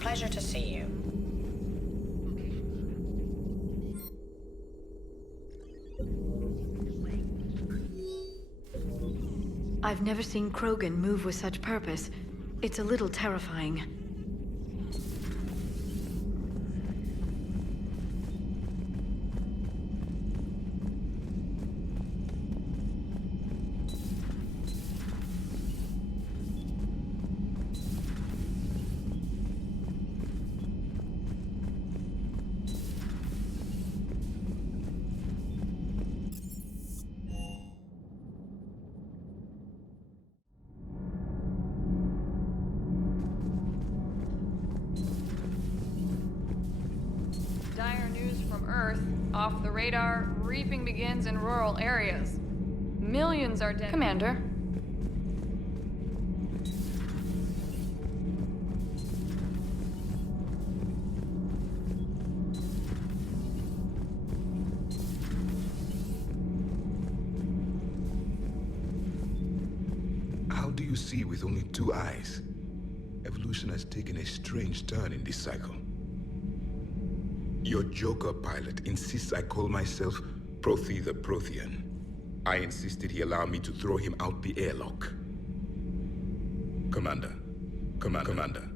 pleasure to see you. I've never seen Krogan move with such purpose. It's a little terrifying. Dire news from Earth. Off the radar, reaping begins in rural areas. Millions are dead. Commander. How do you see with only 2 eyes? Evolution has taken a strange turn in this cycle. Your Joker pilot insists I call myself Prothi the Prothean. I insisted he allow me to throw him out the airlock. Commander. Commander.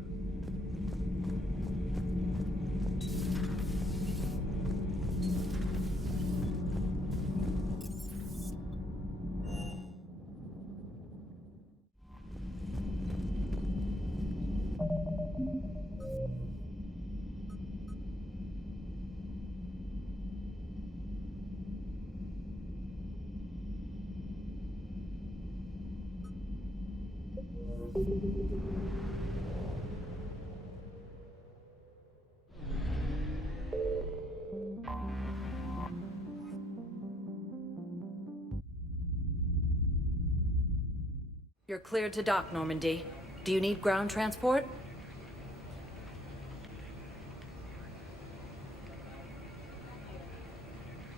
You're cleared to dock, Normandy. Do you need ground transport?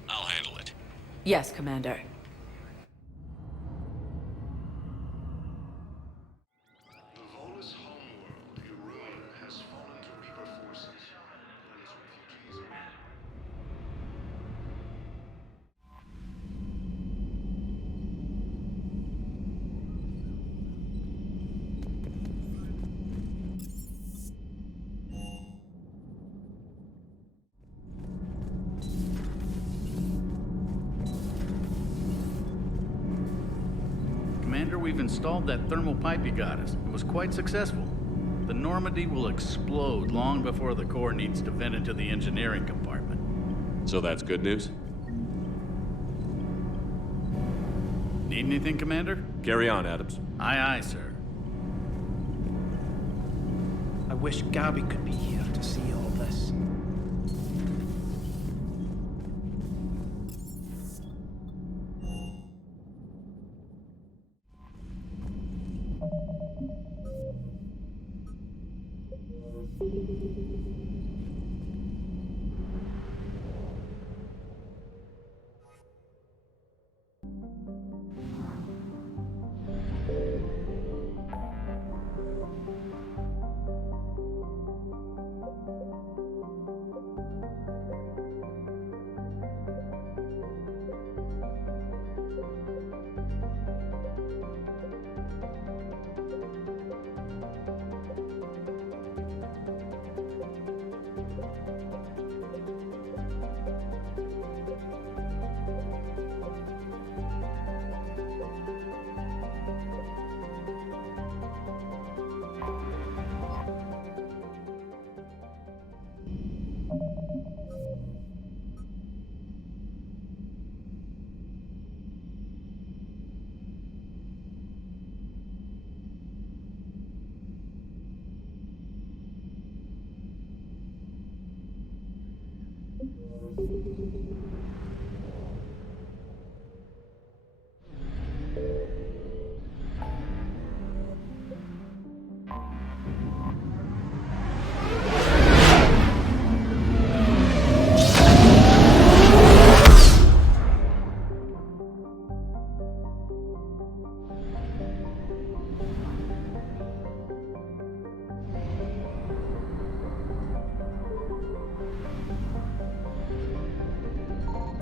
I'll handle it. Yes, Commander. Commander, we've installed that thermal pipe you got us. It was quite successful. The Normandy will explode long before the core needs to vent into the engineering compartment. So that's good news? Need anything, Commander? Carry on, Adams. Aye, aye, sir. I wish Gabby could be here to see all this.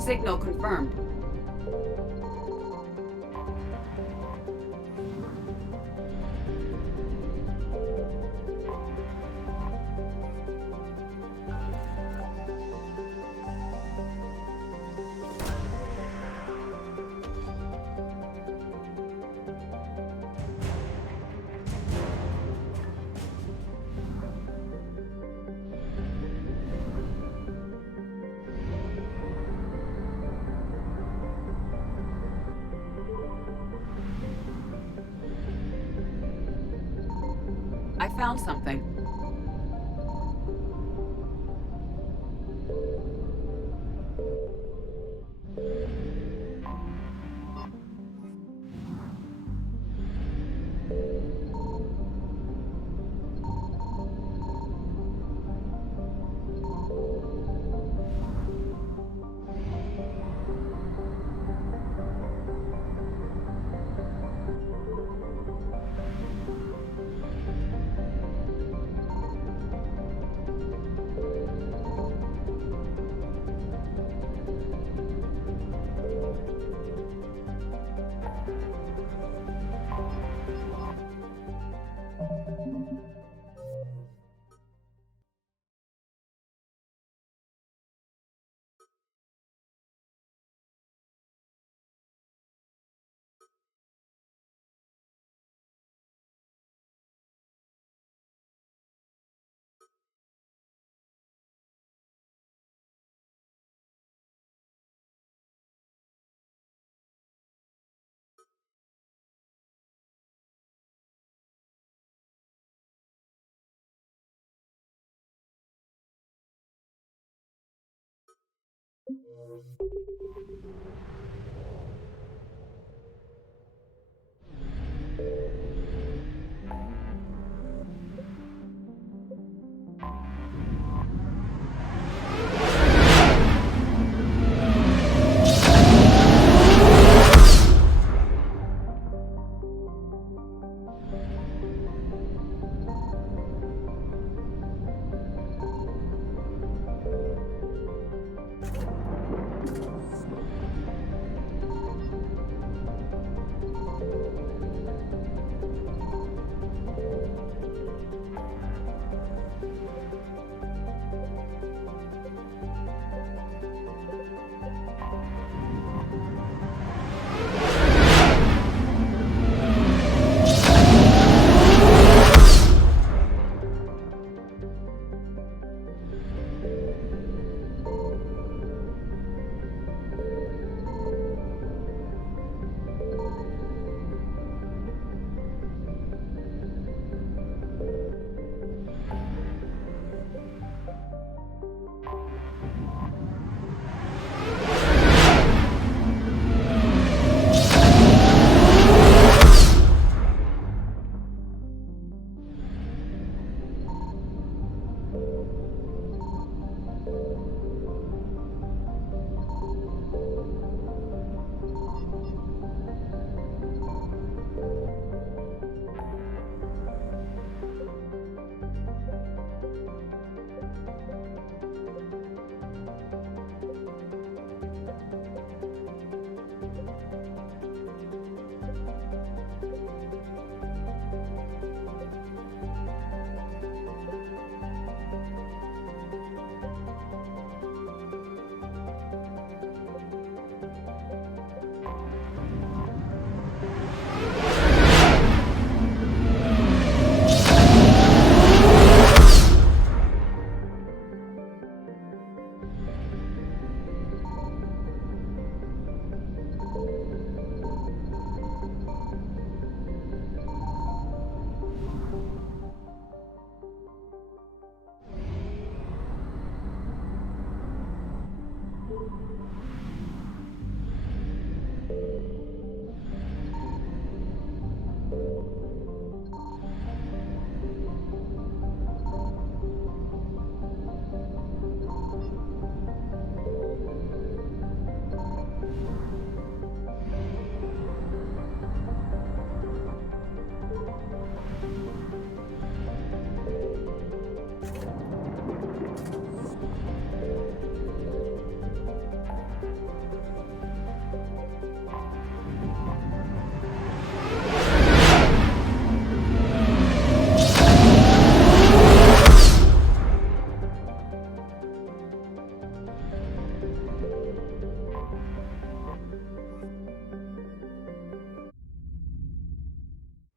Signal confirmed. I found something.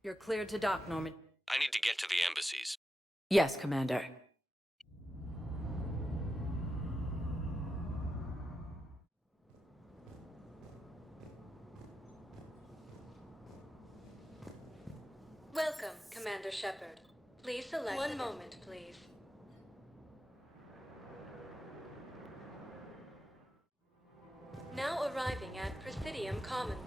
You're cleared to dock, Norman. I need to get to the embassies. Yes, Commander. Welcome, Commander Shepard. Please select... One moment, please. Now arriving at Presidium Commons.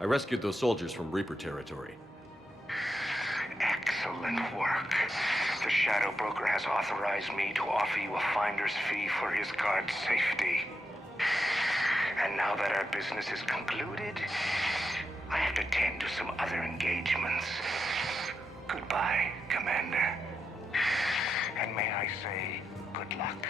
I rescued those soldiers from Reaper territory. Excellent work. The Shadow Broker has authorized me to offer you a finder's fee for his guard's safety. And now that our business is concluded, I have to tend to some other engagements. Goodbye, Commander. And may I say, good luck.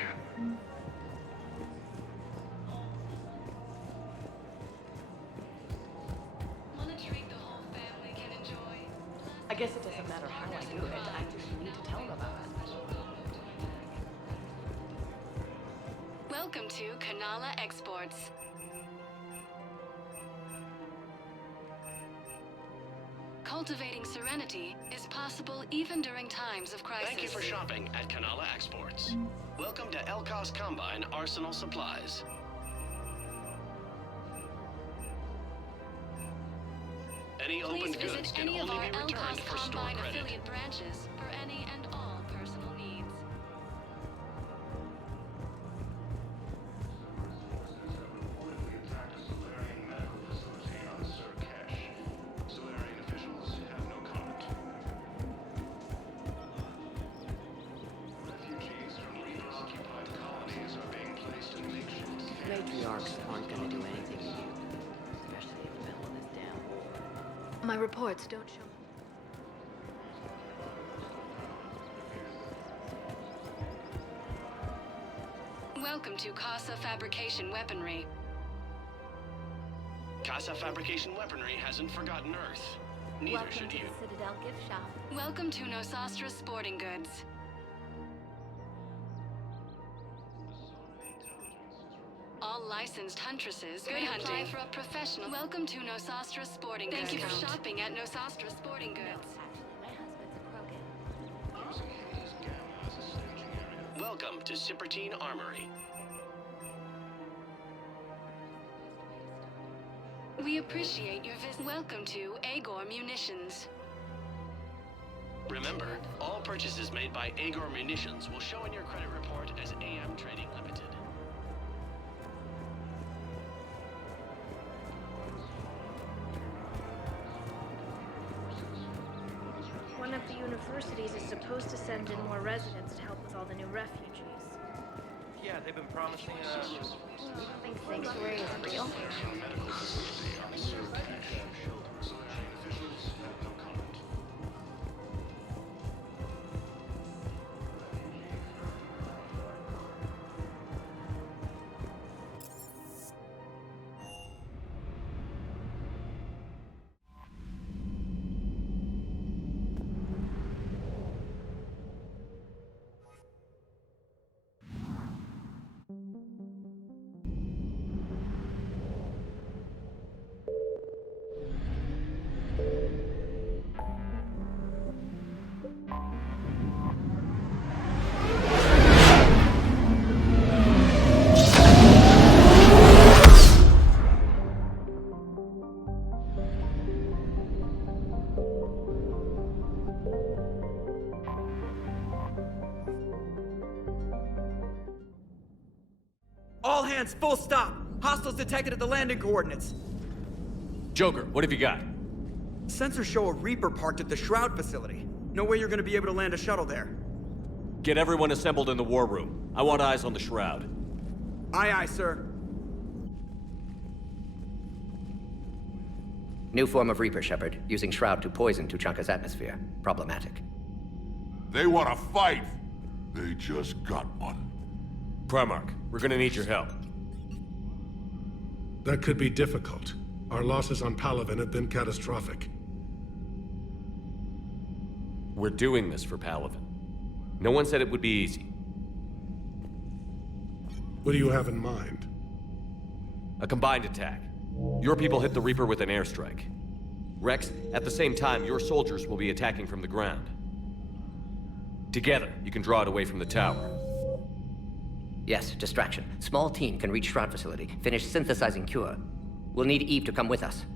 I guess it doesn't matter how I do it. I just need to tell them about it. Welcome to Kanala Exports. Cultivating serenity is possible even during times of crisis. Thank you for shopping at Kanala Exports. Welcome to Elkos Combine Arsenal Supplies. Any open Please goods visit can any of only our be returned Elkos for store Combine credit. affiliate branches for any and all personal needs. Matriarchs aren't gonna do anything to you. Especially in the middle of this damn war. My reports don't show... Welcome to Casa Fabrication Weaponry. Casa Fabrication Weaponry hasn't forgotten Earth. Neither should you. Citadel Gift Shop. Welcome to Nosastra Sporting Goods. All licensed huntresses. Good hunting. Apply for a professional. Welcome to Nosastra Sporting Goods. Thank you for shopping at Nosastra Sporting Goods. Welcome to Cypertine Armory. We appreciate your visit. Welcome to Agor Munitions. Remember, all purchases made by Agor Munitions will show in your credit report as AM Trading Limited. One of the universities is supposed to send in more residents to help with all the new refugees. Yeah, they've been promising, I think sanctuary is real. All hands, full stop! Hostiles detected at the landing coordinates. Joker, what have you got? Sensors show a Reaper parked at the Shroud facility. No way you're gonna be able to land a shuttle there. Get everyone assembled in the war room. I want eyes on the Shroud. Aye, aye, sir. New form of Reaper, Shepard, using Shroud to poison Tuchanka's atmosphere. Problematic. They want to fight. They just got one. Primarch, we're gonna need your help. That could be difficult. Our losses on Palaven have been catastrophic. We're doing this for Palaven. No one said it would be easy. What do you have in mind? A combined attack. Your people hit the Reaper with an airstrike. Rex, at the same time, your soldiers will be attacking from the ground. Together, you can draw it away from the tower. Yes, distraction. Small team can reach Shroud facility, finish synthesizing cure. We'll need Eve to come with us.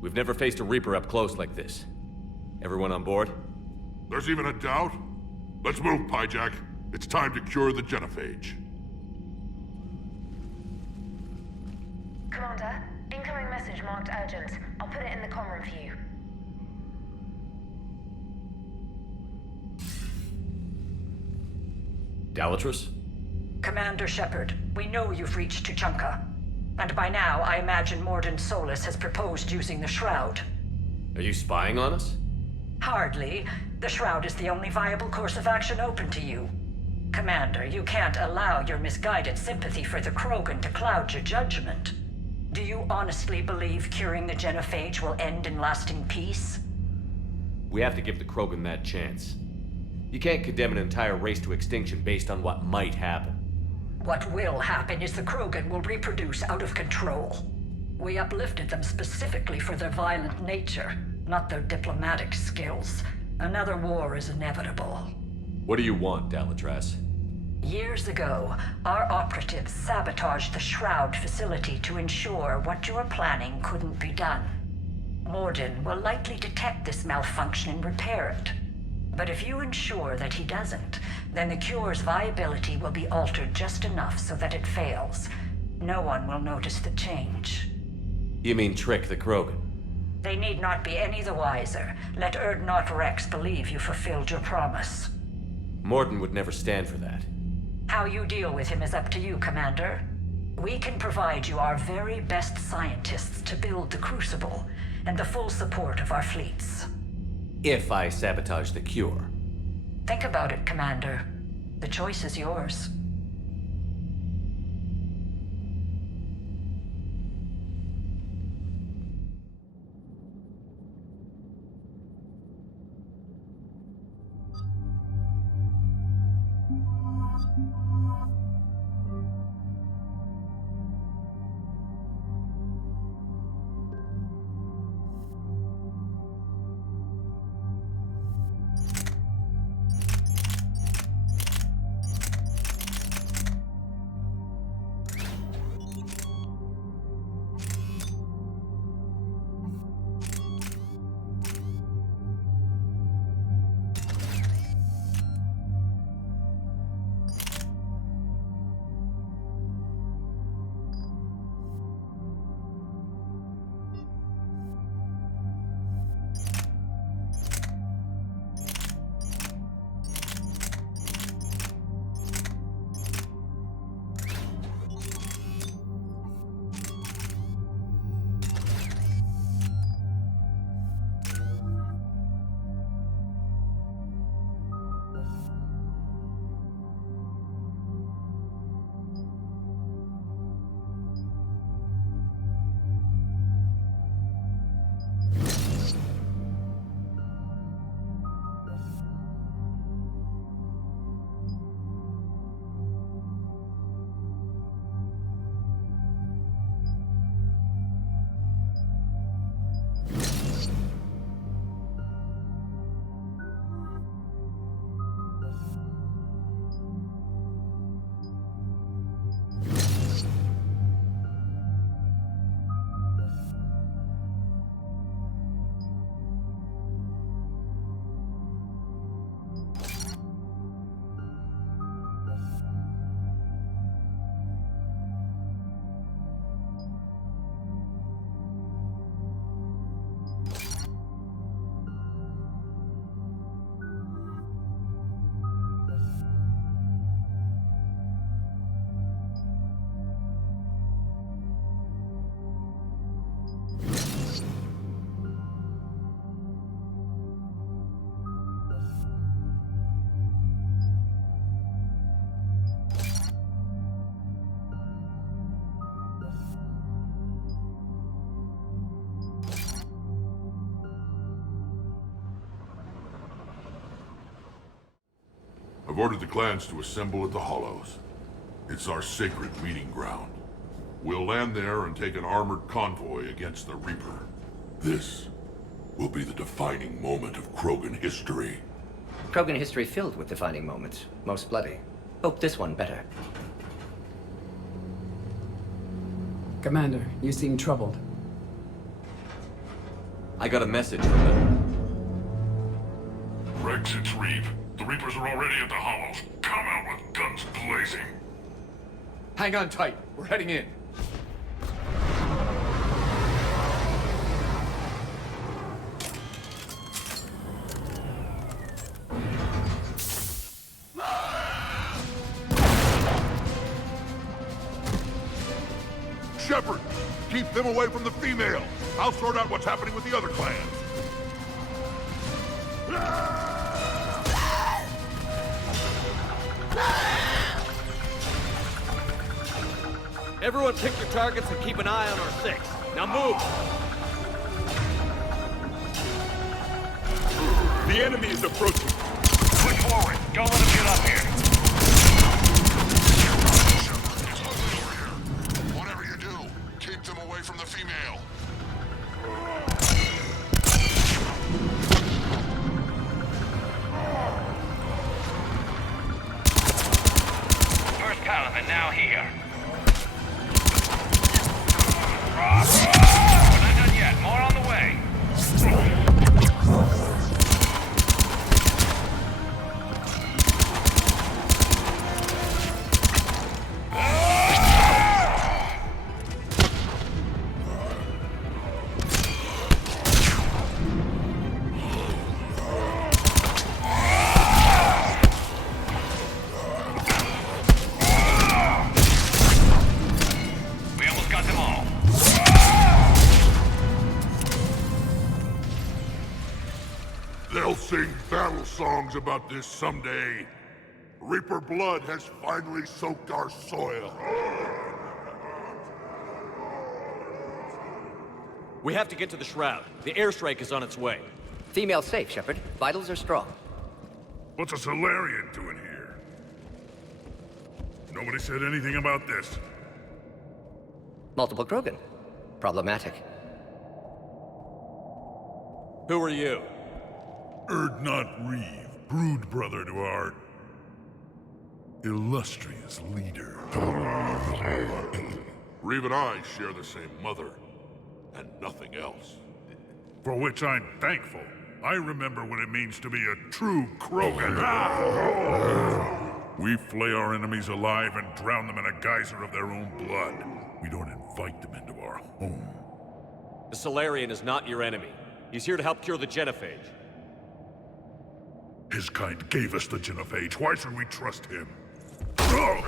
We've never faced a Reaper up close like this. Everyone on board? There's even a doubt? Let's move, Pyjack. It's time to cure the genophage. Commander, incoming message marked urgent. I'll put it in the comm room for you. Dalatrus? Commander Shepard, we know you've reached Tучанка. And by now, I imagine Mordin Solus has proposed using the Shroud. Are you spying on us? Hardly. The Shroud is the only viable course of action open to you. Commander, you can't allow your misguided sympathy for the Krogan to cloud your judgment. Do you honestly believe curing the genophage will end in lasting peace? We have to give the Krogan that chance. You can't condemn an entire race to extinction based on what might happen. What will happen is the Krogan will reproduce out of control. We uplifted them specifically for their violent nature, not their diplomatic skills. Another war is inevitable. What do you want, Dalatrus? Years ago, our operatives sabotaged the Shroud facility to ensure what you were planning couldn't be done. Mordin will likely detect this malfunction and repair it. But if you ensure that he doesn't, then the cure's viability will be altered just enough so that it fails. No one will notice the change. You mean trick the Krogan? They need not be any the wiser. Let Urdnot Rex believe you fulfilled your promise. Mordin would never stand for that. How you deal with him is up to you, Commander. We can provide you our very best scientists to build the Crucible, and the full support of our fleets. If I sabotage the cure. Think about it, Commander. The choice is yours. I've ordered the clans to assemble at the Hollows. It's our sacred meeting ground. We'll land there and take an armored convoy against the Reaper. This will be the defining moment of Krogan history. Krogan history filled with defining moments, most bloody. Hope this one better. Commander, you seem troubled. I got a message from them. Rex, it's Reeve. The Reapers are already at the Hollows. Come out with guns blazing. Hang on tight. We're heading in. Shepard, keep them away from the female. I'll sort out what's happening with the other clans. Everyone pick your targets and keep an eye on our 6. Now move! The enemy is approaching. Push forward. Don't let him get up here. Whatever you do, keep them away from the female. First Paladin now here. We're not done yet. More on the way. We almost got them all. They'll sing battle songs about this someday. Reaper blood has finally soaked our soil. We have to get to the Shroud. The airstrike is on its way. Female safe, Shepard. Vitals are strong. What's a Solarian doing here? Nobody said anything about this. Multiple Krogan. Problematic. Who are you? Erdnot Reeve, brood brother to our illustrious leader. Reeve and I share the same mother, and nothing else. For which I'm thankful. I remember what it means to be a true Krogan. We flay our enemies alive and drown them in a geyser of their own blood. We don't invite them into our home. The Solarian is not your enemy. He's here to help cure the genophage. His kind gave us the genophage. Why should we trust him? Because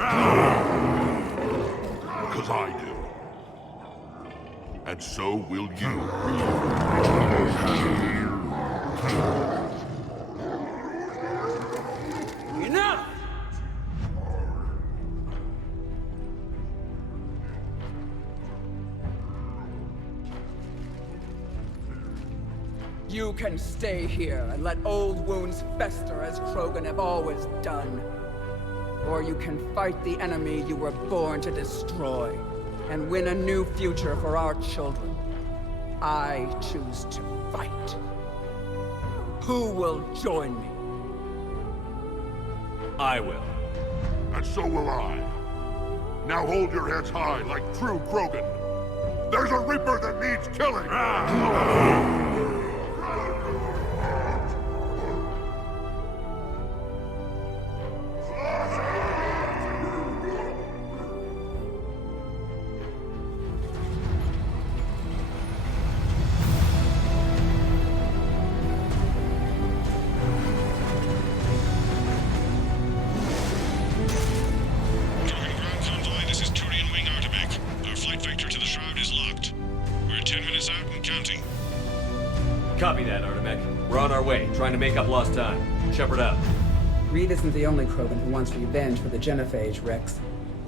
I do. And so will you. Enough! You can stay here and let old wounds fester as Krogan have always done. Or you can fight the enemy you were born to destroy and win a new future for our children. I choose to fight. Who will join me? I will. And so will I. Now hold your heads high like true Krogan. There's a Reaper that needs killing! Copy that, Artemek. We're on our way, trying to make up lost time. Shepard out. Reed isn't the only Krogan who wants revenge for the genophage, Rex.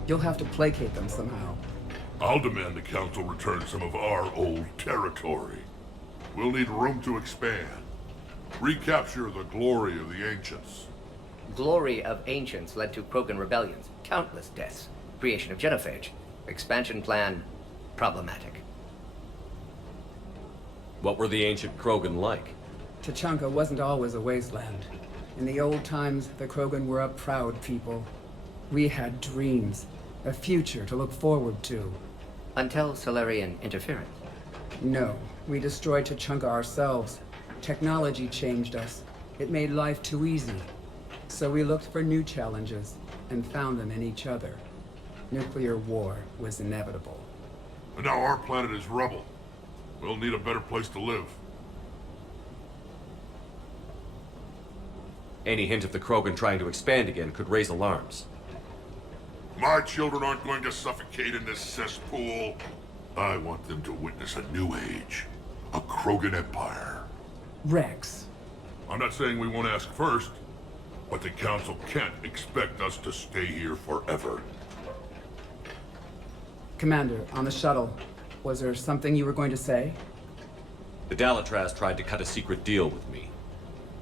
You'll have to placate them somehow. I'll demand the Council return some of our old territory. We'll need room to expand. Recapture the glory of the Ancients. Glory of Ancients led to Krogan rebellions. Countless deaths. creation of genophage. Expansion plan, problematic. What were the ancient Krogan like? Tучанка wasn't always a wasteland. In the old times, the Krogan were a proud people. We had dreams, a future to look forward to. Until Solarian interference. No, we destroyed Tучанка ourselves. Technology changed us. It made life too easy. So we looked for new challenges, and found them in each other. Nuclear war was inevitable. And now our planet is rubble. We'll need a better place to live. Any hint of the Krogan trying to expand again could raise alarms. My children aren't going to suffocate in this cesspool. I want them to witness a new age. A Krogan empire. Rex. I'm not saying we won't ask first, but the Council can't expect us to stay here forever. Commander, on the shuttle, was there something you were going to say? The Dalatraz tried to cut a secret deal with me.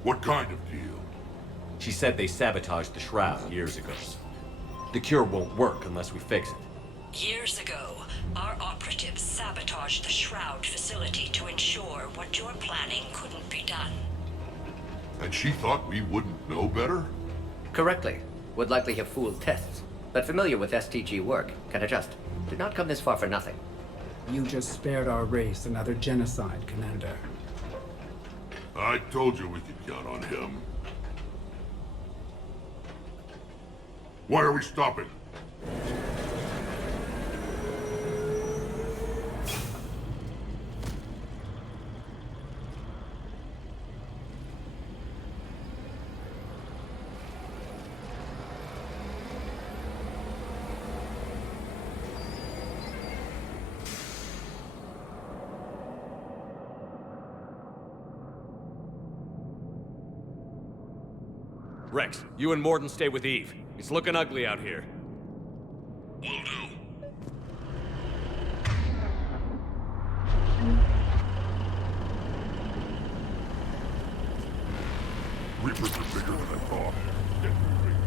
What kind of deal? She said they sabotaged the Shroud years ago. The cure won't work unless we fix it. Years ago, our operatives sabotaged the Shroud facility to ensure what you're planning couldn't be done. And she thought we wouldn't know better? Correctly. Would likely have fooled tests. But familiar with STG work, can adjust. Did not come this far for nothing. You just spared our race another genocide, Commander. I told you we could count on him. Why are we stopping? Rex, you and Morden stay with Eve. It's looking ugly out here. Will do. Reapers are bigger than I thought. Get moving.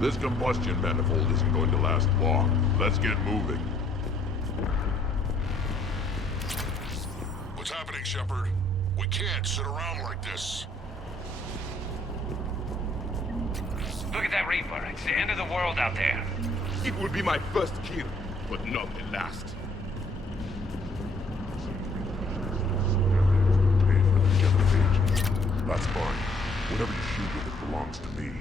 This combustion manifold isn't going to last long. Let's get moving. What's happening, Shepard? We can't sit around like this. Look at that Reaper. It's the end of the world out there. It will be my first kill, but not the last. That's fine. Whatever you shoot with it belongs to me.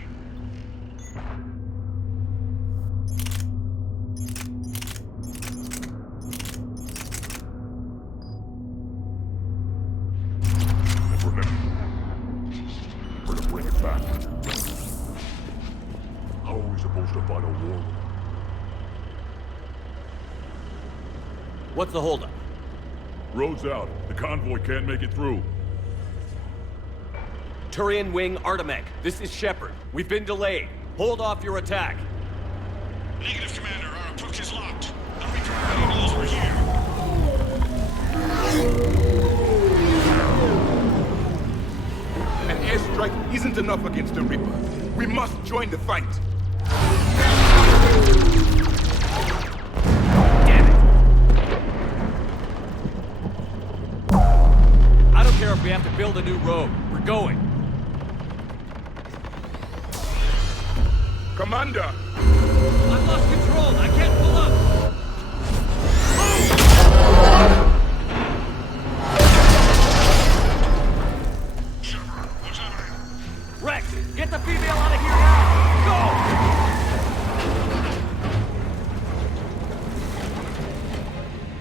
What's the holdup? Road's out. The convoy can't make it through. Turian Wing Artemec, this is Shepard. We've been delayed. Hold off your attack. Negative, Commander. Our approach is locked. The Reaper already knows we're here. An airstrike isn't enough against the Reaper. We must join the fight. I don't care if we have to build a new road. We're going. Commander! I've lost control. I can't pull up. Shepard, what's happening? Rex, get the female out of here now. Go!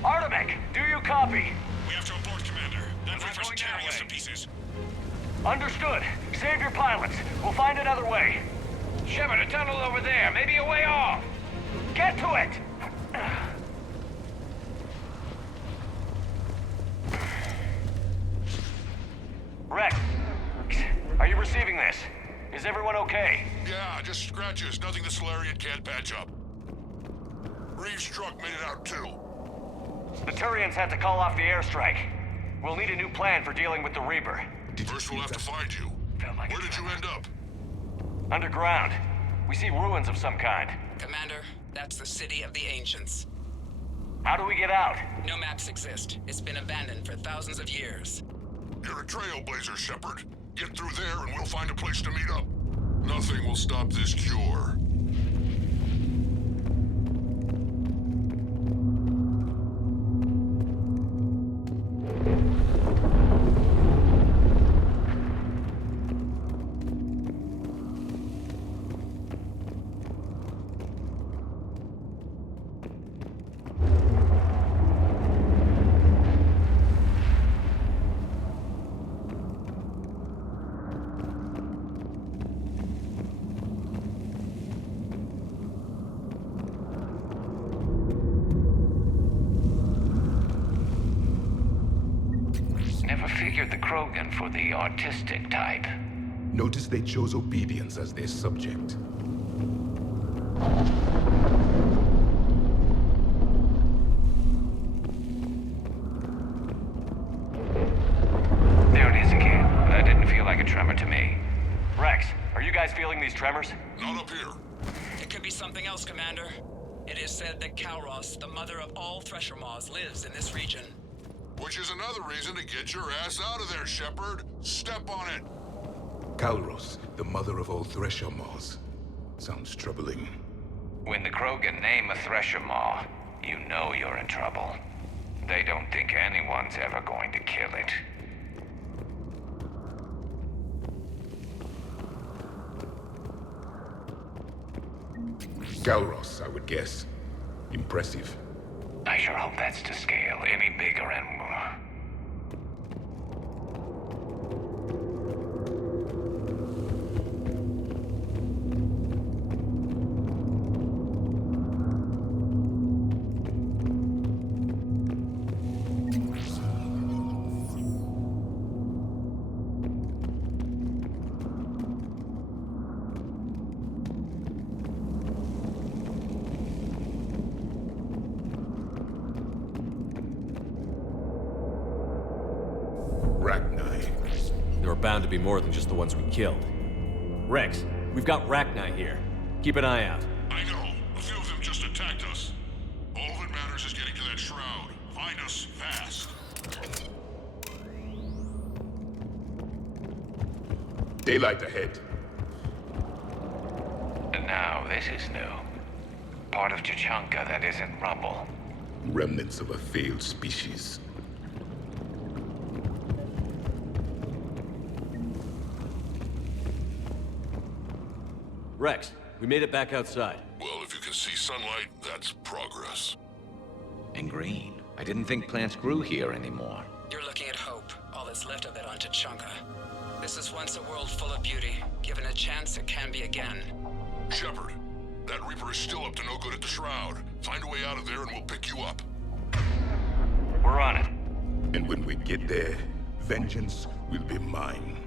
Artemec, do you copy? We have to abort, Commander. That Reaper's tearing us to pieces. Understood. Save your pilots. We'll find another way. Shepard, a tunnel over there. Maybe a way off. Get to it! Rex, are you receiving this? Is everyone okay? Yeah, just scratches. Nothing the Solarian can't patch up. Reeves' truck made it out too. The Turians had to call off the airstrike. We'll need a new plan for dealing with the Reaper. First we'll have to find you. Where did you end up? Underground. We see ruins of some kind. Commander, that's the City of the Ancients. How do we get out? No maps exist. It's been abandoned for thousands of years. You're a trailblazer, Shepard. Get through there and we'll find a place to meet up. Nothing will stop this cure. Never figured the Krogan for the artistic type. Notice they chose obedience as their subject. There it is again. That didn't feel like a tremor to me. Rex, are you guys feeling these tremors? Not up here. It could be something else, Commander. It is said that Kalros, the mother of all Thresher Maws, lives in this region. Which is another reason to get your ass out of there, Shepard. Step on it. Kalros, the mother of all Thresher Maws. Sounds troubling. When the Krogan name a Thresher Maw, you know you're in trouble. They don't think anyone's ever going to kill it. Kalros, I would guess. Impressive. I sure hope that's to scale. Any bigger and more. There are bound to be more than just the ones we killed. Rex, we've got Rachni here. Keep an eye out. I know. A few of them just attacked us. All that matters is getting to that shroud. Find us fast. Daylight ahead. And now, this is new. Part of Tучанка that isn't rubble. Remnants of a failed species. Rex, we made it back outside. Well, if you can see sunlight, that's progress. And green. I didn't think plants grew here anymore. You're looking at hope, all that's left of it on Tучанка. This is once a world full of beauty. Given a chance, it can be again. Shepard, that Reaper is still up to no good at the Shroud. Find a way out of there and we'll pick you up. We're on it. And when we get there, vengeance will be mine.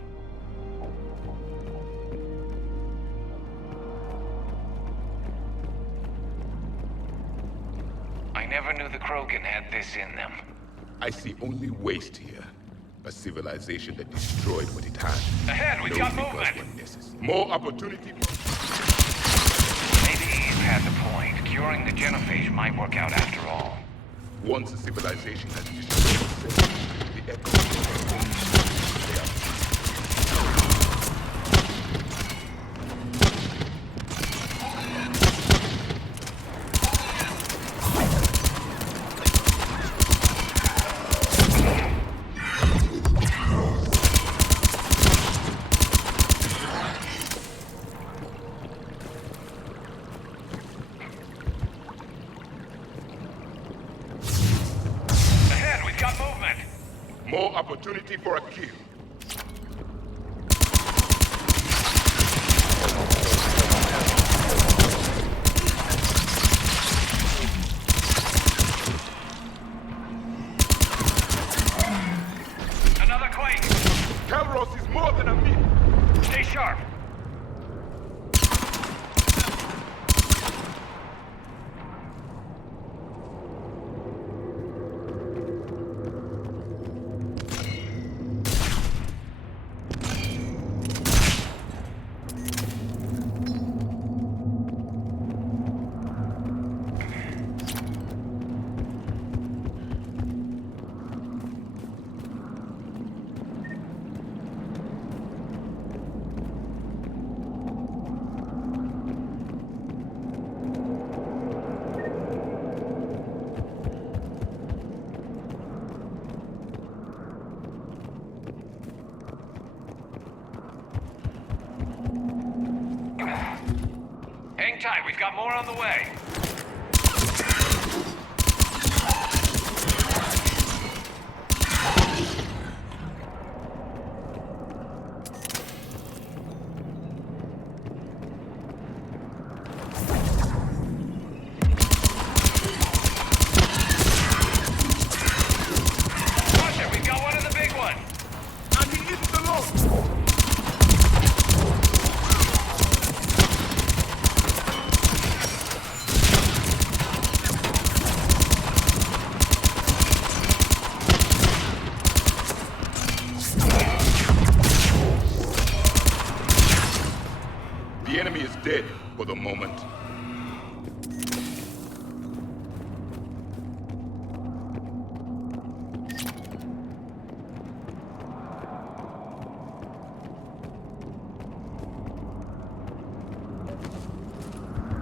I never knew the Krogan had this in them. I see only waste here. A civilization that destroyed what it had. Ahead, we've got movement! More opportunity. Maybe Eve has a point. Curing the genophage might work out after all. Once a civilization has destroyed itself, the echoes of our own opportunity for a kill. Another quake! Kalros is more than a myth. Stay sharp. Hang tight, we've got more on the way. The enemy is dead for the moment.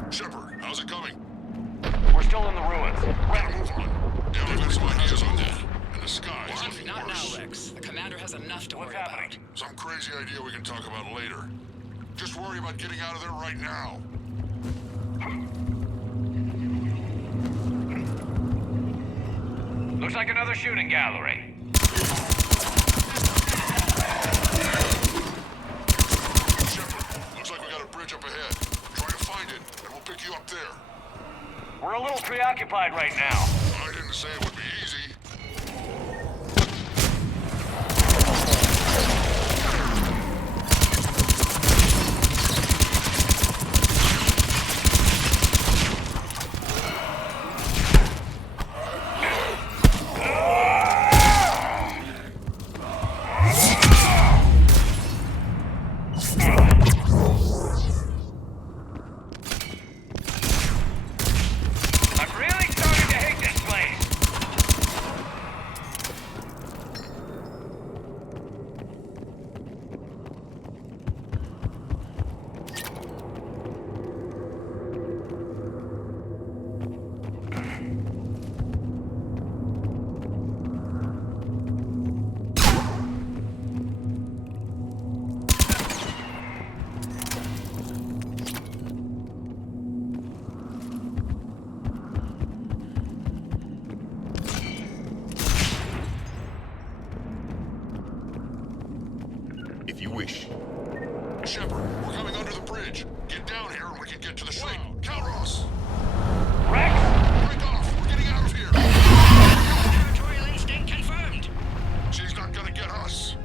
Shepard, how's it coming? We're still in the ruins. Better move on. Yeah, I've got some ideas on that. And the sky is looking Not worse. now, Rex. The commander has enough to worry about. Some crazy idea we can talk about later. Just worry about getting out of there right now. Looks like another shooting gallery. Shepard, looks like we got a bridge up ahead. Try to find it, and we'll pick you up there. We're a little preoccupied right now. I didn't say it would be easy. If you wish. Shepard, we're coming under the bridge. Get down here and we can get to the ship. Calros! Rex! Break off! We're getting out of here! Territorial instinct confirmed. She's not gonna get us.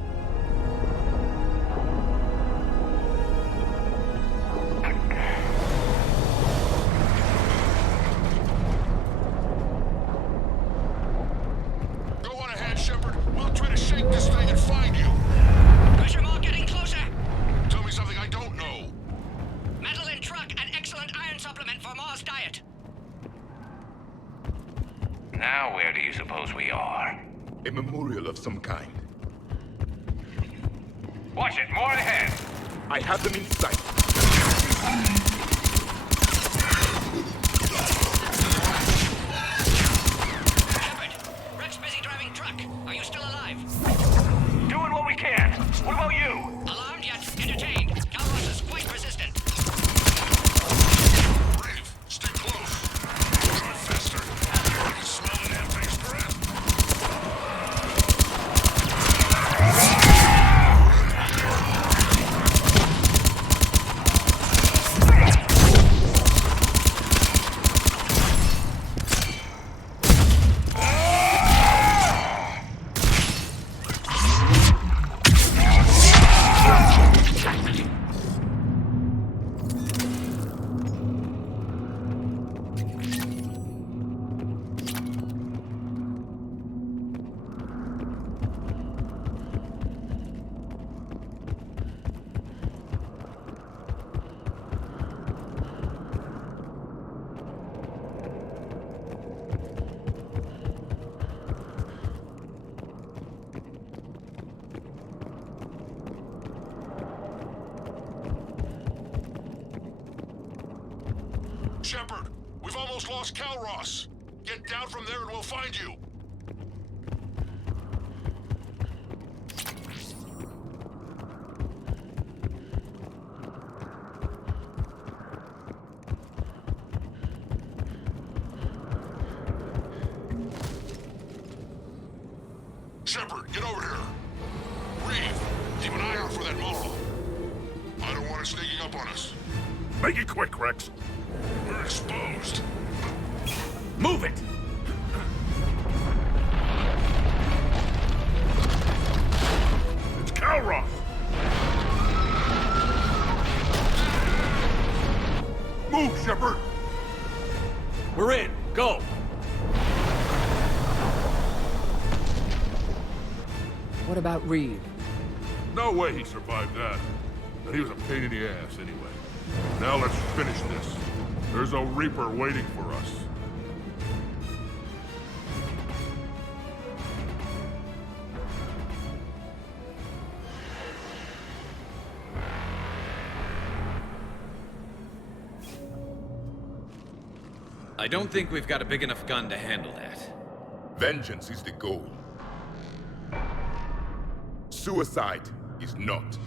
Go on ahead, Shepard. We'll try to shake this thing and find you. Pressure mark getting closer. Tell me something I don't know. Metal in truck and excellent iron supplement for Mars diet. Now where do you suppose we are? A memorial of some kind. Watch it, more ahead. I have them in sight. Shepard, Rex busy driving truck. Are you still alive? Doing what we can. What about you? Alarmed yet? Entertained. Calros is quite resistant. Brave, stay close. Drive faster. I can smell the damn thing's breath. Shepard, we've almost lost Calros. Get down from there and we'll find you. Shepard, get over here. Reeve, keep an eye out for that mole. I don't want it sneaking up on us. Make it quick, Rex. We're exposed. Move it! It's Calroth! Move, Shepard! We're in. Go! What about Reeve? No way he survived that. And he was a pain in the ass anyway. Now let's finish this. There's a Reaper waiting for us. I don't think we've got a big enough gun to handle that. Vengeance is the goal. Suicide is not.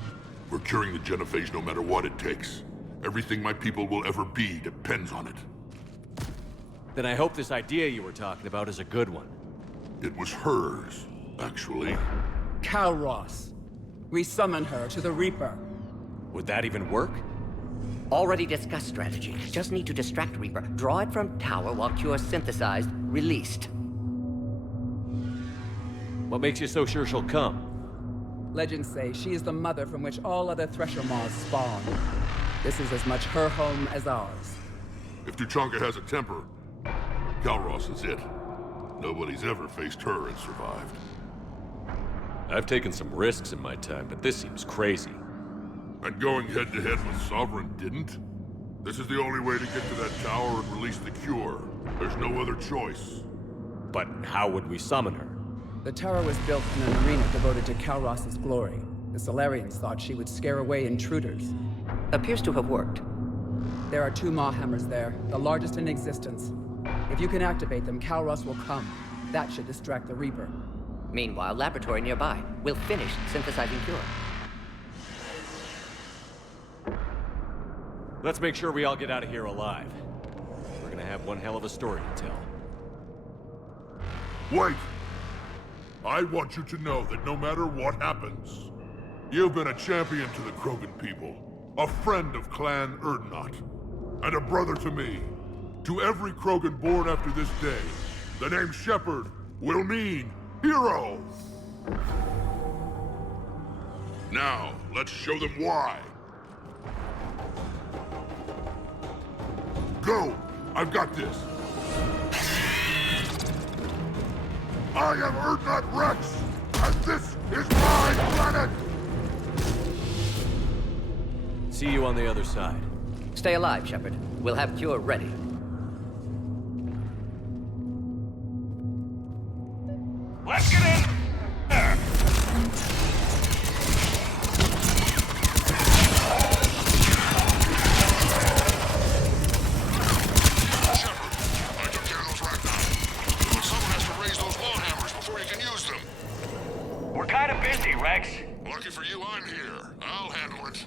We're curing the genophage no matter what it takes. Everything my people will ever be depends on it. Then I hope this idea you were talking about is a good one. It was hers, actually. Calroth. We summon her to the Reaper. Would that even work? Already discussed strategy. Just need to distract Reaper. Draw it from tower while Cure synthesized, released. What makes you so sure she'll come? Legends say she is the mother from which all other Thresher Maws spawn. This is as much her home as ours. If Tучанка has a temper, Calroth is it. Nobody's ever faced her and survived. I've taken some risks in my time, but this seems crazy. And going head-to-head with Sovereign didn't? This is the only way to get to that tower and release the cure. There's no other choice. But how would we summon her? The tower was built in an arena devoted to Calroth's glory. The Solarians thought she would scare away intruders. Appears to have worked. There are 2 Maw hammers there, the largest in existence. If you can activate them, Calroth will come. That should distract the Reaper. Meanwhile, laboratory nearby. We'll finish synthesizing Cure. Let's make sure we all get out of here alive. We're gonna have one hell of a story to tell. Wait! I want you to know that no matter what happens, you've been a champion to the Krogan people, a friend of Clan Erdnot, and a brother to me. To every Krogan born after this day, the name Shepard will mean hero! Now, let's show them why. Go! I've got this! I am Erdnot Rex, and this is my planet! See you on the other side. Stay alive, Shepard. We'll have Cure ready. Let's get in there! We're kind of busy, Rex. Lucky for you, I'm here. I'll handle it.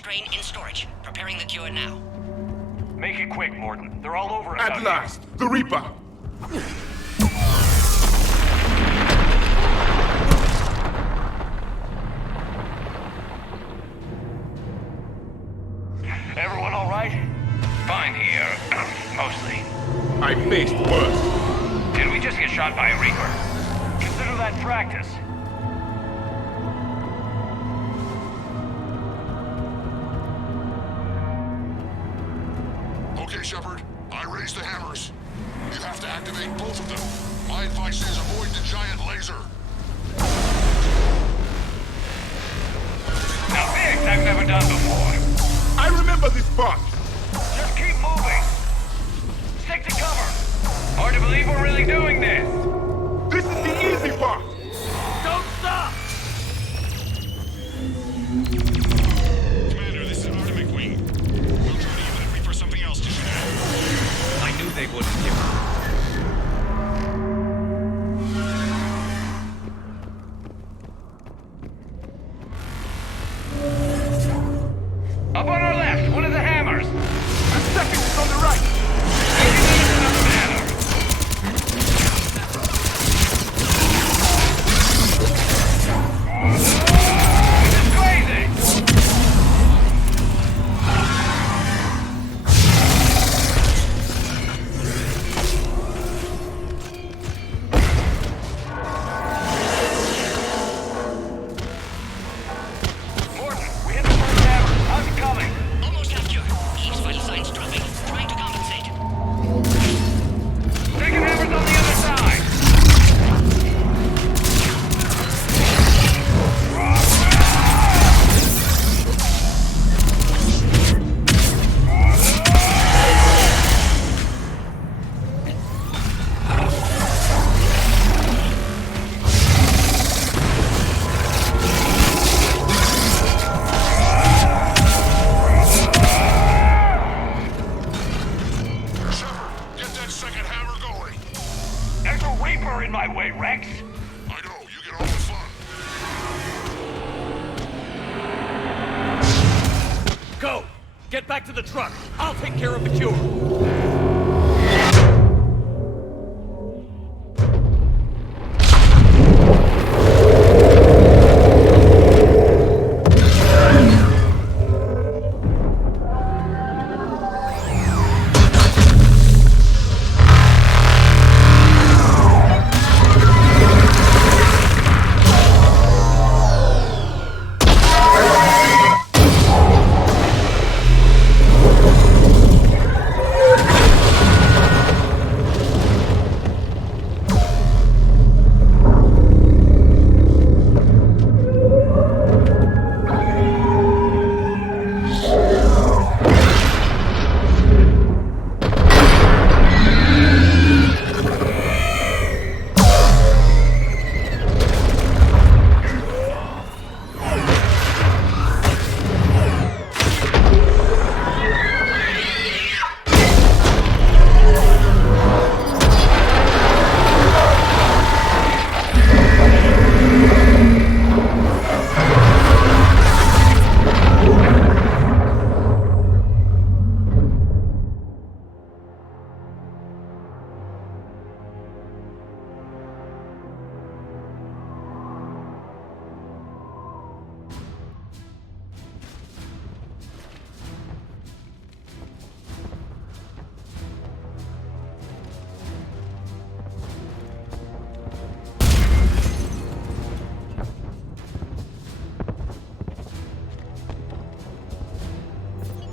strain in storage. Preparing the cure now. Make it quick, Mordin. They're all over us. At last, the Reaper! Everyone all right? Fine here. Mostly. I faced worse. Did we just get shot by a Reaper? that practice. Okay, Shepard. I raised the hammers. You have to activate both of them. My advice is avoid the giant laser. Now this I've never done before. I remember this part. Just keep moving. Stick to cover. Hard to believe we're really doing this. This is the easy part. Don't stop! Commander, this is Artemis Wing. We'll try to give that Reaper something else to shoot at. I knew they wouldn't give up. Up on our left, one of the hammers. The second is on the right. It's crazy! Morton, we hit the first hammer. How's it coming? Almost have cure. Eve's vital signs dropping. Trying to compensate. Second hammer's on the other side. Shepard, get that second hammer going. There's a Reaper in my way, Rex. I know, you get all the fun. Go! Get back to the truck. I'll take care of the cure.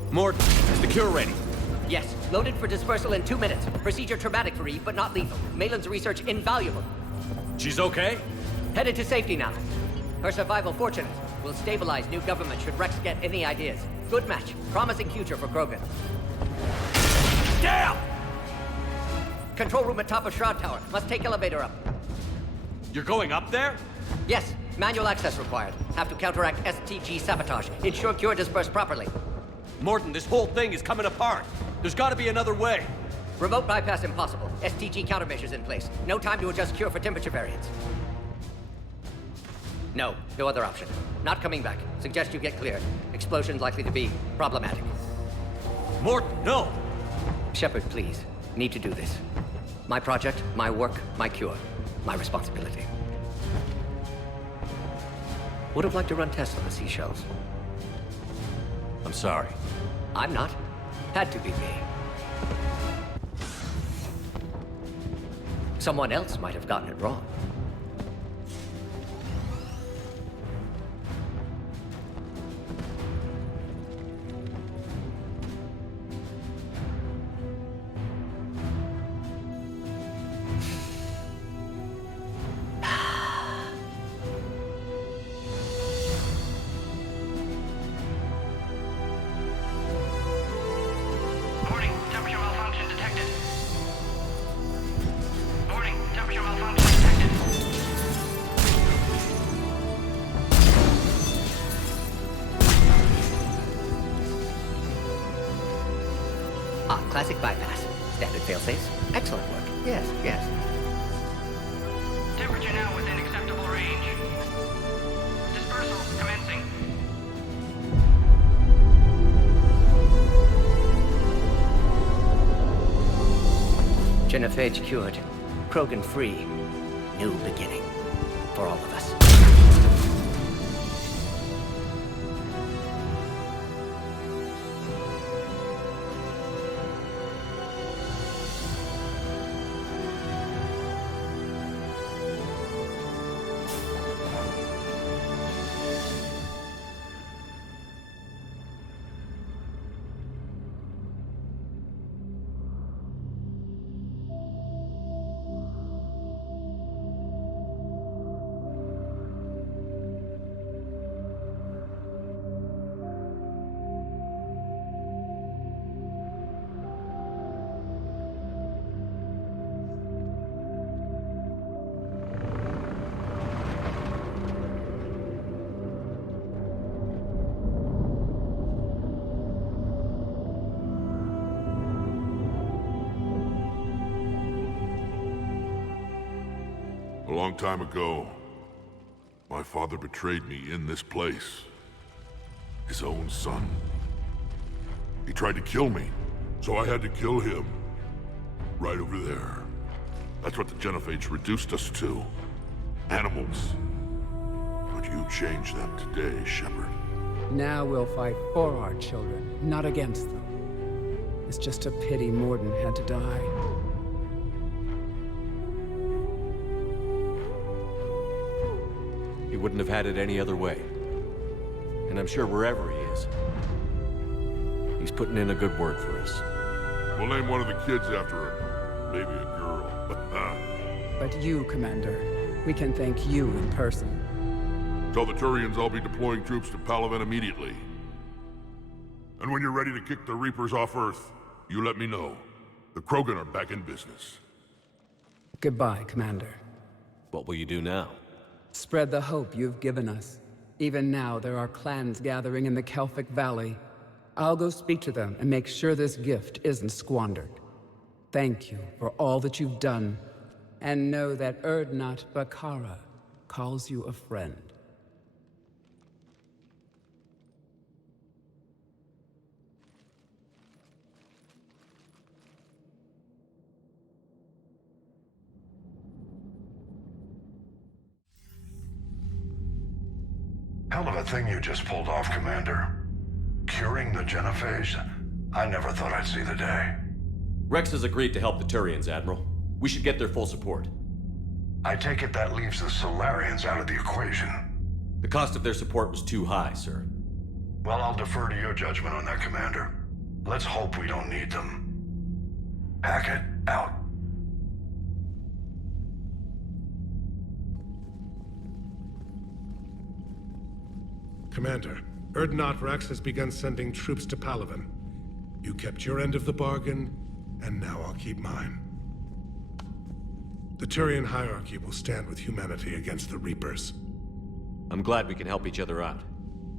Morton, is the cure ready? Yes, loaded for dispersal in 2 minutes. Procedure traumatic for Eve, but not lethal. Malin's research invaluable. She's okay? Headed to safety now. Her survival fortunate. Will stabilize new government should Rex get any ideas. Good match. Promising future for Krogan. Damn! Control room at top of Shroud Tower. Must take elevator up. You're going up there? Yes, manual access required. Have to counteract STG sabotage. Ensure cure dispersed properly. Morton, this whole thing is coming apart. There's got to be another way. Remote bypass impossible. STG countermeasures in place. No time to adjust cure for temperature variance. No other option. Not coming back. Suggest you get cleared. Explosion likely to be problematic. Morton, no! Shepard, please. Need to do this. My project, my work, my cure. My responsibility. Would have liked to run tests on the seashells. I'm sorry. I'm not. Had to be me. Someone else might have gotten it wrong. Classic bypass. Standard failsafes. Excellent work. Yes, yes. Temperature now within acceptable range. Dispersal commencing. Genophage cured. Krogan free. New beginning. For all of us. A long time ago, my father betrayed me in this place. His own son. He tried to kill me, so I had to kill him. Right over there. That's what the genophage reduced us to. Animals. But you changed them today, Shepard. Now we'll fight for our children, not against them. It's just a pity Mordin had to die. He wouldn't have had it any other way. And I'm sure wherever he is, he's putting in a good word for us. We'll name one of the kids after him. Maybe a girl. But you, Commander, we can thank you in person. Tell the Turians I'll be deploying troops to Palaven immediately. And when you're ready to kick the Reapers off Earth, you let me know. The Krogan are back in business. Goodbye, Commander. What will you do now? Spread the hope you've given us. Even now, there are clans gathering in the Kelphic Valley. I'll go speak to them and make sure this gift isn't squandered. Thank you for all that you've done, and know that Urdnot Bakara calls you a friend. Hell of a thing you just pulled off, Commander. Curing the genophage? I never thought I'd see the day. Rex has agreed to help the Turians, Admiral. We should get their full support. I take it that leaves the Solarians out of the equation. The cost of their support was too high, sir. Well, I'll defer to your judgment on that, Commander. Let's hope we don't need them. Hackett, out. Commander, Urdnot Rex has begun sending troops to Palaven. You kept your end of the bargain, and now I'll keep mine. The Turian hierarchy will stand with humanity against the Reapers. I'm glad we can help each other out.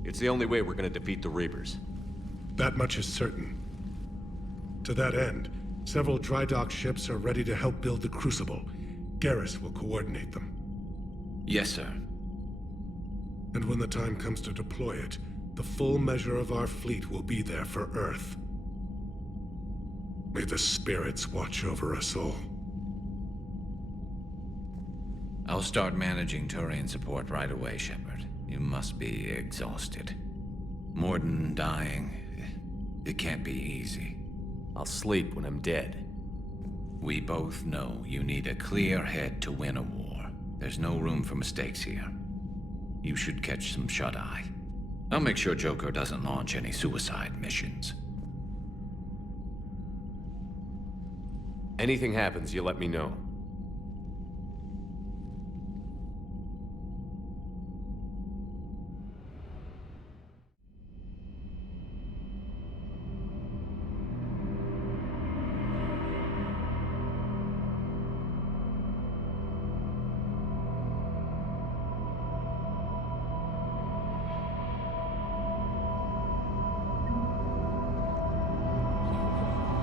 It's the only way we're gonna defeat the Reapers. That much is certain. To that end, several dry dock ships are ready to help build the Crucible. Garrus will coordinate them. Yes, sir. And when the time comes to deploy it, the full measure of our fleet will be there for Earth. May the spirits watch over us all. I'll start managing Turian support right away, Shepard. You must be exhausted. Mordin dying, it can't be easy. I'll sleep when I'm dead. We both know you need a clear head to win a war. There's no room for mistakes here. You should catch some shut-eye. I'll make sure Joker doesn't launch any suicide missions. Anything happens, you let me know.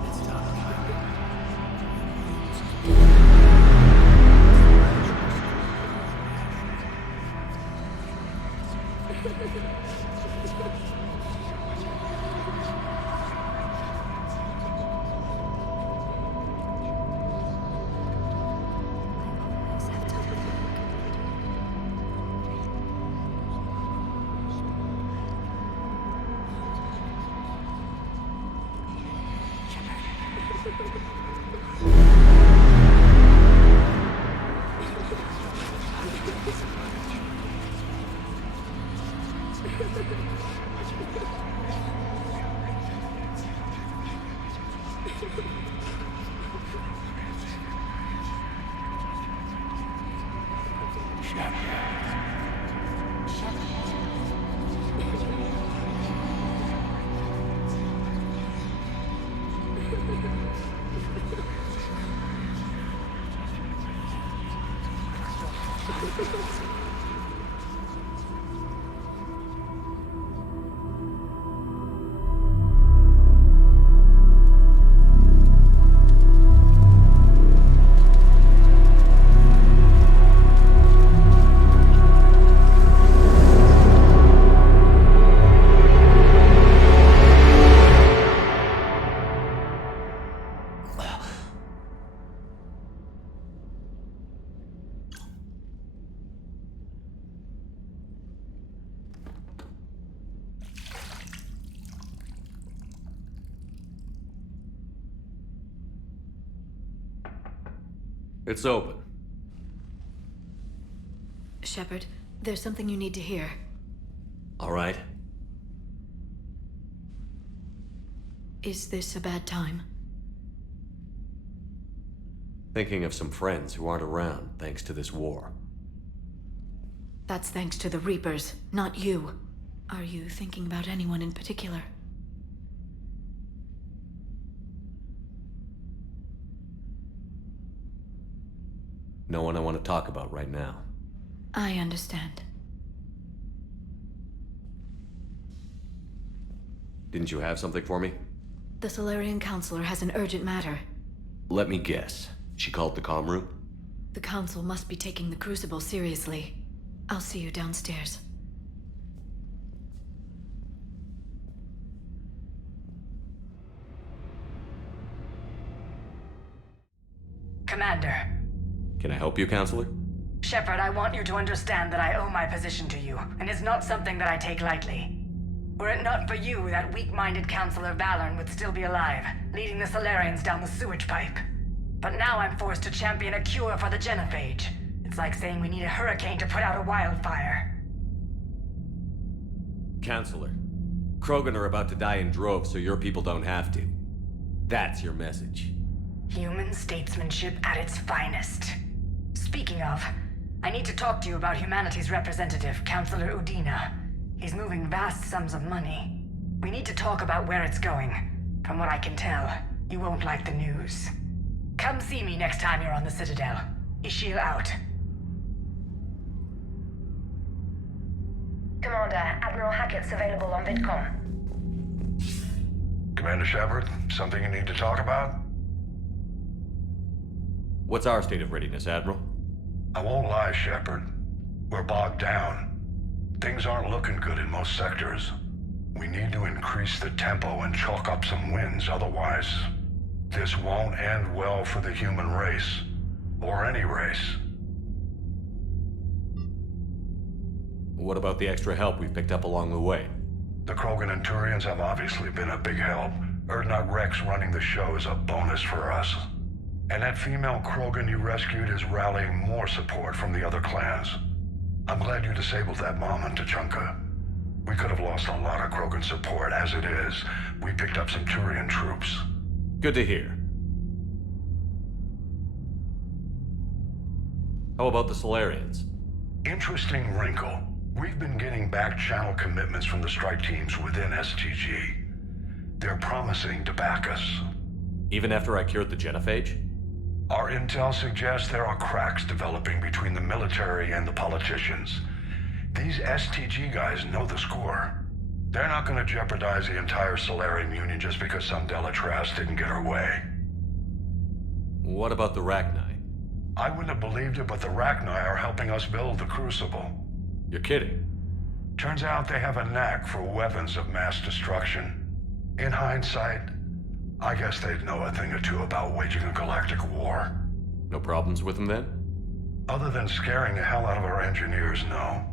Let's talk It's open. Shepard, there's something you need to hear. All right. Is this a bad time? Thinking of some friends who aren't around thanks to this war. That's thanks to the Reapers, not you. Are you thinking about anyone in particular? No one I want to talk about right now. I understand. Didn't you have something for me? The Solarian Counselor has an urgent matter. Let me guess. She called the comm room? The Council must be taking the Crucible seriously. I'll see you downstairs. Commander. Can I help you, Counselor? Shepard, I want you to understand that I owe my position to you, and it's not something that I take lightly. Were it not for you, that weak-minded Counselor Valorn would still be alive, leading the Solarians down the sewage pipe. But now I'm forced to champion a cure for the genophage. It's like saying we need a hurricane to put out a wildfire. Counselor, Krogan are about to die in droves so your people don't have to. That's your message. Human statesmanship at its finest. Speaking of, I need to talk to you about humanity's representative, Counselor Udina. He's moving vast sums of money. We need to talk about where it's going. From what I can tell, you won't like the news. Come see me next time you're on the Citadel. Ishil out. Commander, Admiral Hackett's available on VidCom. Commander Shepard, something you need to talk about? What's our state of readiness, Admiral? I won't lie, Shepard. We're bogged down. Things aren't looking good in most sectors. We need to increase the tempo and chalk up some wins, otherwise this won't end well for the human race. Or any race. What about the extra help we picked up along the way? The Krogan and Turians have obviously been a big help. Urdnot Rex running the show is a bonus for us. And that female Krogan you rescued is rallying more support from the other clans. I'm glad you disabled that bomb on Tучанка. We could have lost a lot of Krogan support. As it is, we picked up some Turian troops. Good to hear. How about the Solarians? Interesting wrinkle. We've been getting back channel commitments from the strike teams within STG. They're promising to back us. Even after I cured the genophage? Our intel suggests there are cracks developing between the military and the politicians. These STG guys know the score. They're not going to jeopardize the entire Solarian Union just because some Delatras didn't get her way. What about the Rachni? I wouldn't have believed it, but the Rachni are helping us build the Crucible. You're kidding. Turns out they have a knack for weapons of mass destruction. In hindsight, I guess they'd know a thing or two about waging a galactic war. No problems with them then? Other than scaring the hell out of our engineers, no.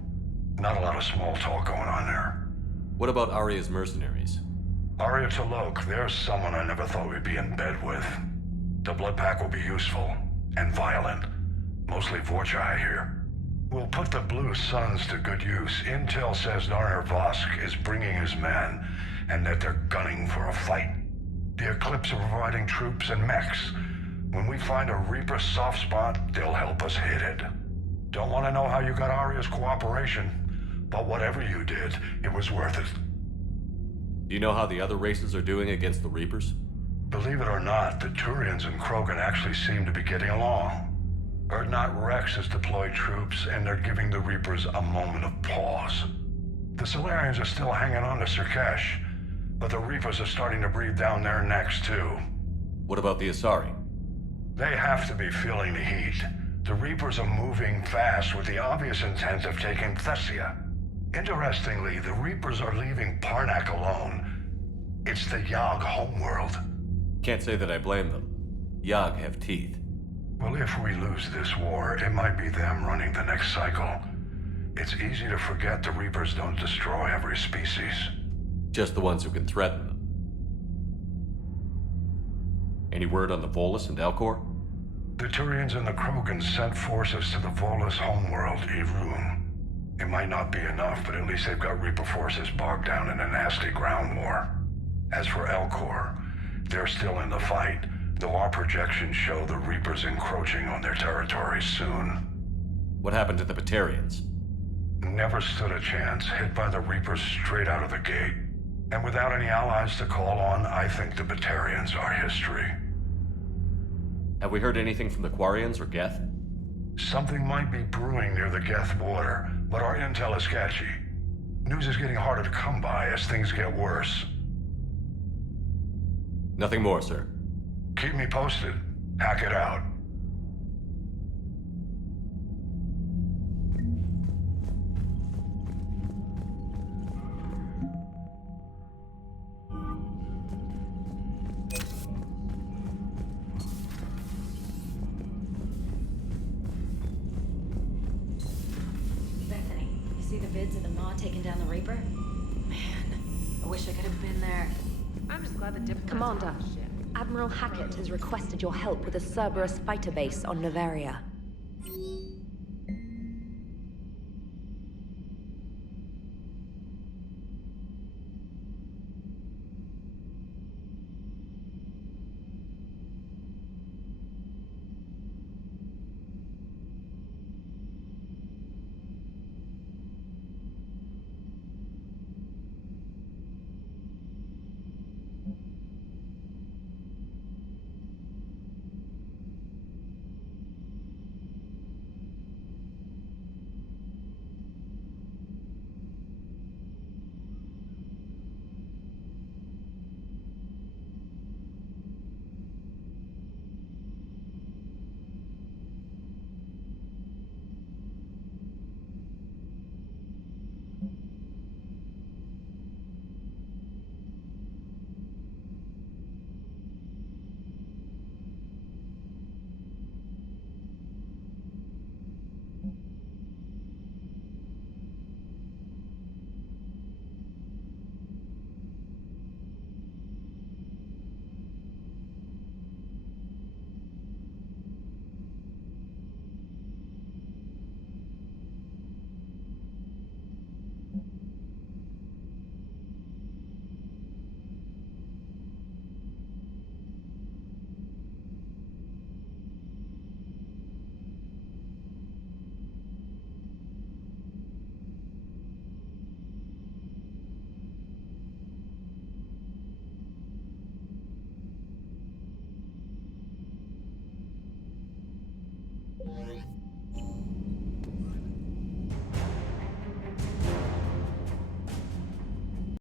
Not a lot of small talk going on there. What about Aria's mercenaries? Aria to Loke, there's someone I never thought we'd be in bed with. The blood pack will be useful and violent. Mostly Vorcha, I hear. We'll put the Blue Suns to good use. Intel says Narner Vosk is bringing his men, and that they're gunning for a fight. The Eclipse are providing troops and mechs. When we find a Reaper soft spot, they'll help us hit it. Don't want to know how you got Aria's cooperation, but whatever you did, it was worth it. Do you know how the other races are doing against the Reapers? Believe it or not, the Turians and Krogan actually seem to be getting along. Urdnot Rex has deployed troops, and they're giving the Reapers a moment of pause. The Solarians are still hanging on to Sirkesh, but the Reapers are starting to breathe down their necks, too. What about the Asari? They have to be feeling the heat. The Reapers are moving fast with the obvious intent of taking Thessia. Interestingly, the Reapers are leaving Parnak alone. It's the Yogg homeworld. Can't say that I blame them. Yogg have teeth. Well, if we lose this war, it might be them running the next cycle. It's easy to forget the Reapers don't destroy every species. Just the ones who can threaten them. Any word on the Volus and Elcor? The Turians and the Krogans sent forces to the Volus homeworld, Irun. It might not be enough, but at least they've got Reaper forces bogged down in a nasty ground war. As for Elcor, they're still in the fight, though our projections show the Reapers encroaching on their territory soon. What happened to the Batarians? Never stood a chance, hit by the Reapers straight out of the gate. And without any allies to call on, I think the Batarians are history. Have we heard anything from the Quarians or Geth? Something might be brewing near the Geth border, but our intel is sketchy. News is getting harder to come by as things get worse. Nothing more, sir. Keep me posted. Hack it out. Bethany, you see the vids of the Maw taking down the Reaper? Man, I wish I could have been there. I'm just glad the diplomats Commander, are on the ship. Admiral Hackett has requested your help with a Cerberus fighter base on Novaria.